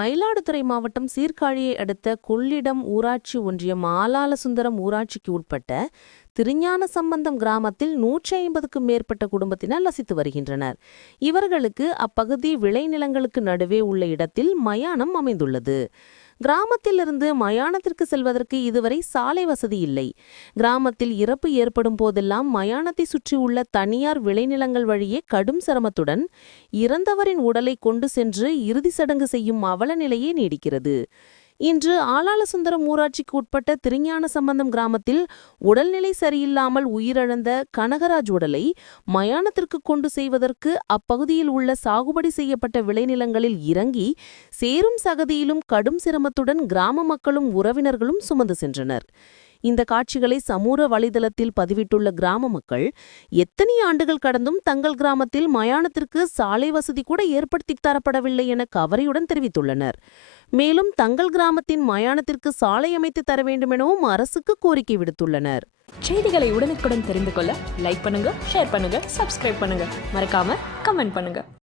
மயிலாடுதுறை மாவட்டம் சீர்காழியை அடுத்த கொள்ளிடம் ஊராட்சி ஒன்றியம் ஆலாலசுந்தரம் ஊராட்சிக்கு உட்பட்ட திருஞான சம்பந்தம் கிராமத்தில் நூற்றி ஐம்பதுக்கும் மேற்பட்ட குடும்பத்தினர் வசித்து வருகின்றனர். இவர்களுக்கு அப்பகுதி விளைநிலங்களுக்கு நடுவே உள்ள இடத்தில் மயானம் அமைந்துள்ளது. கிராமத்திலிருந்து மயானத்திற்கு செல்வதற்கு இதுவரை சாலை வசதி இல்லை. கிராமத்தில் இறப்பு ஏற்படும் போதெல்லாம் மயானத்தை சுற்றியுள்ள தனியார் விளைநிலங்கள் வழியே கடும் சிரமத்துடன் இறந்தவரின் உடலை கொண்டு சென்று இறுதி சடங்கு செய்யும் அவல நிலையே நீடிக்கிறது. இன்று ஆலாளசுந்தரம் ஊராட்சிக்கு உட்பட்ட திருஞான சம்பந்தம் கிராமத்தில் உடல்நிலை சரியில்லாமல் உயிரிழந்த கனகராஜ் உடலை மயானத்திற்கு கொண்டு செய்வதற்கு அப்பகுதியில் உள்ள சாகுபடி செய்யப்பட்ட விளைநிலங்களில் இறங்கி சேரும் சகதியிலும் கடும் சிரமத்துடன் கிராம மக்களும் உறவினர்களும் சுமந்து சென்றனர். இந்த காட்சிகளை சமூக வலைதளத்தில் பதிவிட்டுள்ள கிராம மக்கள் எத்தனை ஆண்டுகள் கடந்தும் தங்கள் கிராமத்தில் மயானத்திற்கு சாலை வசதி கூட ஏற்படுத்தி தரப்படவில்லை என கவரையுடன் தெரிவித்துள்ளனர். மேலும் தங்கள் கிராமத்தின் மயானத்திற்கு சாலை அமைத்து தர வேண்டுமெனவும் அரசுக்கு கோரிக்கை விடுத்துள்ளனர். செய்திகளை உடனுக்குடன் தெரிந்து கொள்ள லைக் பண்ணுங்க ஷேர் பண்ணுங்க சப்ஸ்கிரைப் பண்ணுங்க. மறக்காம கமெண்ட் பண்ணுங்க.